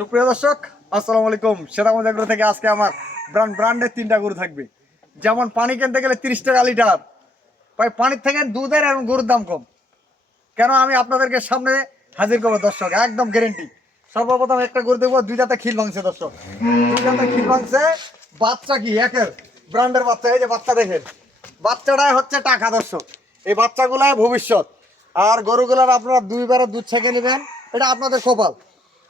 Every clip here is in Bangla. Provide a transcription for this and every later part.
সুপ্রিয় দর্শক, আসসালামু আলাইকুম। সেরামত এগ্রো থেকে আজকে আমার ব্র্যান্ডের 3টা গরু থাকবে। যেমন পানি কিনতে গেলে 30 টাকা লিটার, ভাই পানির থেকে দুধের এবং গরুর দাম কম। কেন আমি আপনাদেরকে সামনে হাজির করবো দর্শক, একদম গ্যারেন্টি। সর্বপ্রথম একটা গরু দেখবো, 2 দাঁতে খিল ভাঙছে দর্শক, 2 দাঁতে খিল ভাঙছে। বাচ্চা কি একের ব্র্যান্ডের বাচ্চা, এই যে বাচ্চা দেখেন, বাচ্চাটাই হচ্ছে টাকা দর্শক। এই বাচ্চাগুলাই ভবিষ্যৎ। আর গরুগুলার আপনারা 2 বারে দুধ ছেঁকে নেবেন, এটা আপনাদের কপাল।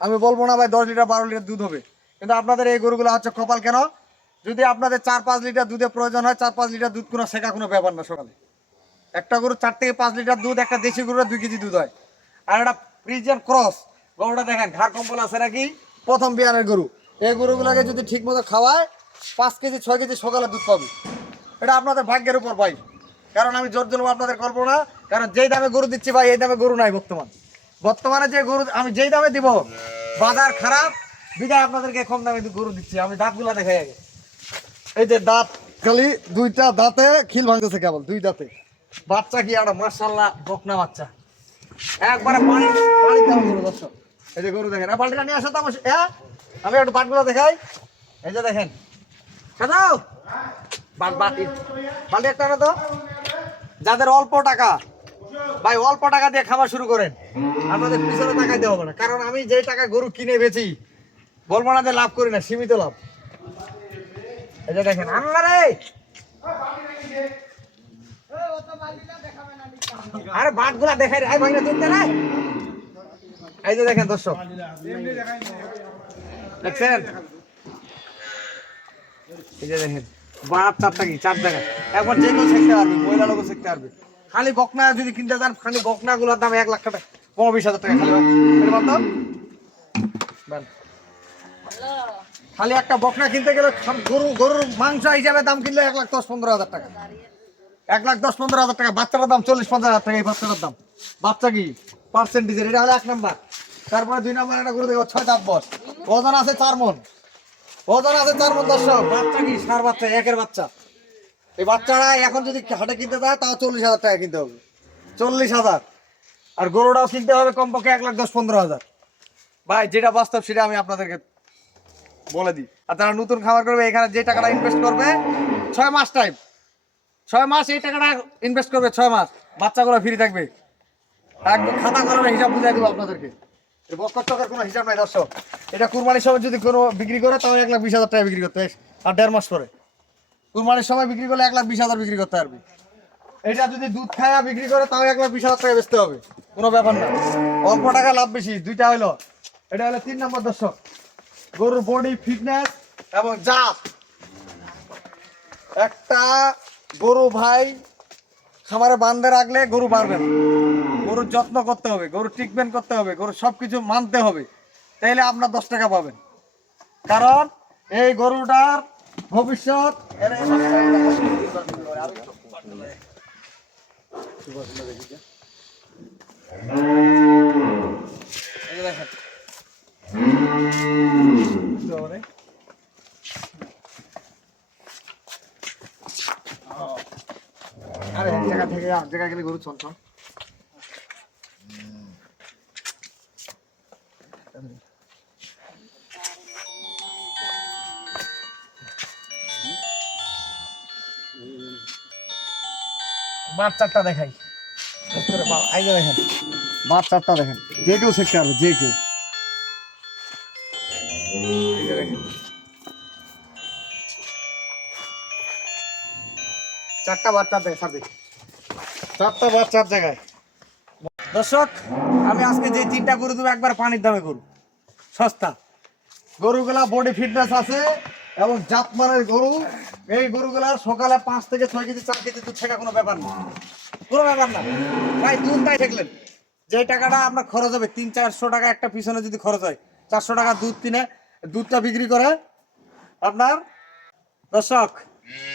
আমি বলবো না ভাই 10 লিটার 12 লিটার দুধ হবে, কিন্তু আপনাদের এই গরুগুলো হচ্ছে কপাল। কেন? যদি আপনাদের 4-5 লিটার দুধের প্রয়োজন হয়, 4-5 লিটার দুধ কোনো শেখা কোনো ব্যাপার না। সকালে একটা গরু 4 থেকে 5 লিটার দুধ, একটা দেশি গরুর 2 কেজি দুধ হয়। আর একটা ফ্রিজিয়ান ক্রস গরুটা দেখেন, ঘাড় কম্বল আছে নাকি, প্রথম বিয়ানের গরু। এই গরুগুলোকে যদি ঠিক মতো খাওয়ায় 5 কেজি 6 কেজি সকালে দুধ পাবে। এটা আপনাদের ভাগ্যের উপর ভাই। কারণ আমি জোর জন্য আপনাদের করবো না, কারণ যেই দামে গরু দিচ্ছি ভাই, এই দামে গরু নাই বর্তমানে যে গরু আমি যেই দামে দিব, বাজার খারাপ বিদায় আপনাদেরকে কম দামে গরু দিচ্ছি। আমি দাঁতগুলা দেখাই আগে। এই যে দাঁত, খালি 2টা দাঁতে খিল ভাঙতেছে, কেবল 2 দাঁতে। বাচ্চা কি একটা মাশাআল্লাহ বকনা বাচ্চা, একবারে পানি পানি দাম গরু দর্শক। এই যে গরু দেখেন, বালতিটা নিয়ে আসো তো আমার। আমি একটু বাটগুলো দেখাই। এই যে দেখেন, সাজাও বালতি একটা আনো তো। যাদের অল্প টাকা ভাই, অল্প টাকা দিয়ে খাওয়া শুরু করেন, আপনাদের পিছনে টাকা দেওয়া হবে না। কারণ আমি যে টাকা গরু কিনে বেচি, বলবো না যে লাভ করি না, সীমিত লাভ। এই যে দেখেন, আরে বাটগুলা দেখাই রে ভাই, না তুলতে না। এই যে দেখেন দর্শক, দেখছেন? এই যে দেখেন বাট 4 টাকা একবার যে কেউ শিখতে পারবে, মহিলা লোকও শিখতে পারবে। খালি বকনা যদি কিনতে যান, খালি বকনা গুলোর দাম 1 লাখ টাকা, 20,000 টাকা খালি। খালি একটা বকনা কিনতে গেলে গরুর মাংস হিসাবে দাম কিনলে 1,10-15,000 টাকা, 1,10-15,000 টাকা। বাচ্চাটার দাম 40-50,000 টাকা। এই বাচ্চাটার দাম, বাচ্চা কি পার্সেন্টেজের, এটা হলো 1 নাম্বার। তারপরে 2 নাম্বার একটা গরু দেখো, 6 দাঁত বস, ওজন আছে 4 মণ, ওজন আছে 4 মণ দর্শক। বাচ্চা কি সার বাচ্চা, একের বাচ্চা। এই বাচ্চারা এখন যদি হাটে কিনতে যায়, তাও 40,000 টাকা কিনতে হবে, 40,000। আর গরুটাও কিনতে হবে কমপক্ষে 1,10-15,000। ভাই যেটা বাস্তব সেটা আমি আপনাদেরকে বলে দিই। আর যারা নতুন খামার করবে, এখানে যে টাকাটা ইনভেস্ট করবে 6 মাস টাইম, 6 মাস এই টাকাটা ইনভেস্ট করবে, 6 মাস বাচ্চাগুলো ফ্রি থাকবে। একদম খাতা কলমে হিসাব বুঝাই দেবো আপনাদেরকে। বস্তার টাকার কোনো হিসাব নাই দর্শক। এটা কুরবানির সময় যদি কোনো বিক্রি করে, তাও 1,20,000 টাকা বিক্রি করতে হয়। আর 1.5 মাস পরে কুরবানির সময় বিক্রি করলে 1,20,000 বিক্রি করতে পারবে। এটা যদি দুধ খায়া বিক্রি করে, তাও 1,20,000 টাকা বেচতে হবে, কোনো ব্যাপার না। অল্প টাকা লাভ বেশি। 2টা হলো, এটা হলো 3 নম্বর দর্শক। গরুর বডি ফিটনেস এবং জাত। একটা গরু ভাই খামারে বাঁধে রাখলে গরু বাড়বে না। গরুর যত্ন করতে হবে, গরুর ট্রিটমেন্ট করতে হবে, গরুর সবকিছু মানতে হবে, তাইলে আপনার 10 টাকা পাবেন। কারণ এই গরুটার ভবিষ্যৎ। আরে এক জায়গা থেকে এক জায়গায় গেলে গরু চলছন। বাচ্চাটা দেখাই, এই যে দেখেন বাচ্চাটা দেখেন, যে কেউ শিখতে পারবে, যে কেউ। চারটা বাচ্চা দেখাবে, 4টা বাচ্চার জায়গায়। দর্শক, আমি আজকে যে 3টা গরু দেবো, একবার পানির দামে গরু, সস্তা। গরুগুলা বডি ফিটনেস আছে এবং জাতমানের গরু। এই গরুগুলার সকালে 5 থেকে 6 কেজি 4 কেজি দুধ ছেঁকা কোনো ব্যাপার না, কোনো ব্যাপার না ভাই। দুধ তাই দেখলেন, যে টাকাটা আপনার খরচ হবে 300-400 টাকা একটা পিছনে যদি খরচ হয়, 400 টাকা দুধ কিনে দুধটা বিক্রি করে আপনার। দর্শক,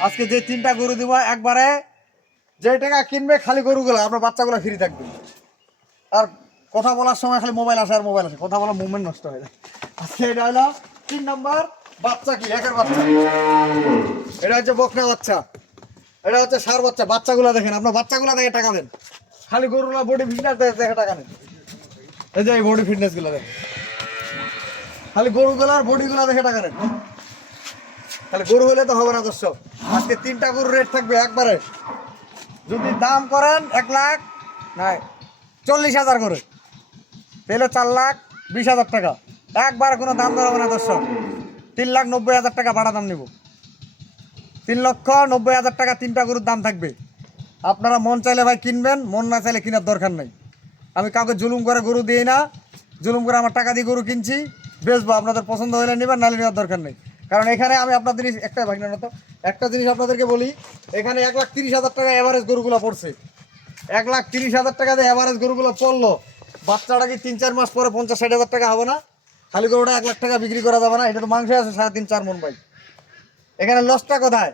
আজকে যে 3টা গরু দিব, একবারে যে টাকা কিনবে খালি গরুগুলো, আপনার বাচ্চাগুলো ফ্রি থাকবে। আর কথা বলার সময় খালি মোবাইল আসে আর মোবাইল আসে, কথা বলার মুভমেন্ট নষ্ট হয়ে যায়। আজকে এটা হলো 3 নম্বর বাচ্চা, কি একের বাচ্চা। এটা হচ্ছে বকনা বাচ্চা, এটা হচ্ছে সার বাচ্চা। বাচ্চাগুলো দেখেন, আপনার বাচ্চাগুলো দেখে টাকা দেন, খালি গরুগুলো বডি ফিটনেস দেখে টাকা নেন। এই যে বডি ফিটনেস গুলো দেখেন, খালি গরুগুলার বডিগুলা দেখে টাকা নেন। তাহলে গরু হলে তো হবে না দর্শক। আজকে 3টা গরুর রেট থাকবে একবারে। যদি দাম করেন 1,00,000 নাই 40,000 করে, তাহলে 4,20,000 টাকা একবারে কোনো দাম দর হবে না দর্শক। 3,90,000 টাকা ভাড়া দাম নিব। 3,90,000 টাকা 3টা গরুর দাম থাকবে। আপনারা মন চাইলে ভাই কিনবেন, মন না চাইলে কেনার দরকার নেই। আমি কাউকে জুলুম করে গরু দিই না, জুলুম করে আমার টাকা দিয়ে গরু কিনছি, বেচবো। আপনাদের পছন্দ হলে নেবেন, নাহলে নেওয়ার দরকার নেই। কারণ এখানে আমি আপনাদের একটা জিনিস আপনাদেরকে বলি, এখানে 1,30,000 টাকা অ্যাভারেজ গরুগুলো পড়ছে। 1,30,000 টাকা দিয়ে অ্যাভারেজ গরুগুলো পড়লো। বাচ্চাটা কি 3-4 মাস পরে 50-60,000 টাকা হবে না? খালি গরুটা 1,00,000 টাকা বিক্রি করা যাবে না? এটা তো মাংস আছে 3.5-4 মন ভাই। এখানে লসটা কোথায়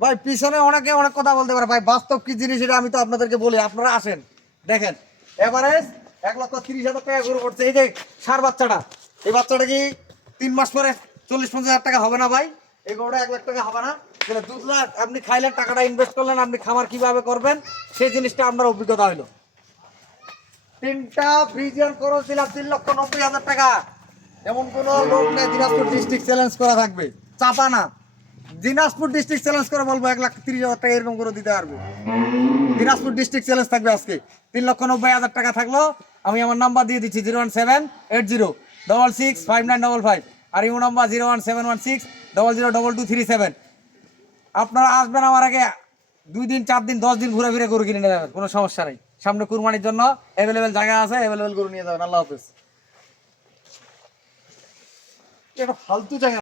ভাই? পিছনে অনেকে অনেক কথা বলতে পারে ভাই, বাস্তব কি জিনিস এটা আমি তো আপনাদেরকে বলি। আপনারা আসেন দেখেন, এভারেজ 1,30,000 টাকা গরু পড়ছে। এই যে ষাঁড় বাচ্চাটা, এই বাচ্চাটা কি 3 মাস পরে 40-50,000 টাকা হবে না ভাই? এই গরুটা 1,00,000 টাকা হবে না? তাহলে 2 লাখ আপনি খাইলেন, টাকাটা ইনভেস্ট করলেন, আপনি খামার কিভাবে করবেন সেই জিনিসটা আপনার অভিজ্ঞতা হইলো। 3টা ফ্রিজিয়ান খরচ দিলাম 3,90,000 টাকা। এমন কোনো লোক নেই দিনাজপুর ডিস্ট্রিক্ট চ্যালেঞ্জ করা থাকবে, চাপা না। দিনাজপুর ডিস্ট্রিক্ট চ্যালেঞ্জ করে বলবো 1,30,000 টাকা এরকম করে দিতে পারবে। দিনাজপুর ডিস্ট্রিক্ট চ্যালেঞ্জ থাকবে আজকে। 3,90,000 টাকা থাকলো। আমি আমার নাম্বার দিয়ে দিচ্ছি 01780665955, আর ইউ নাম্বার 01716002237। আপনারা আসবেন আমার আগে 2 দিন 4 দিন 10 দিন ঘুরে ফিরে গরু কিনে নিয়ে যাবেন, কোনো সমস্যা নেই। সামনে কুরবানির জন্য অ্যাভেলেবেল জায়গা আছে, অ্যাভেলেবেল গরু নিয়ে যাবেন। আল্লাহ হাফেজ। এটা ফালতু জায়গা।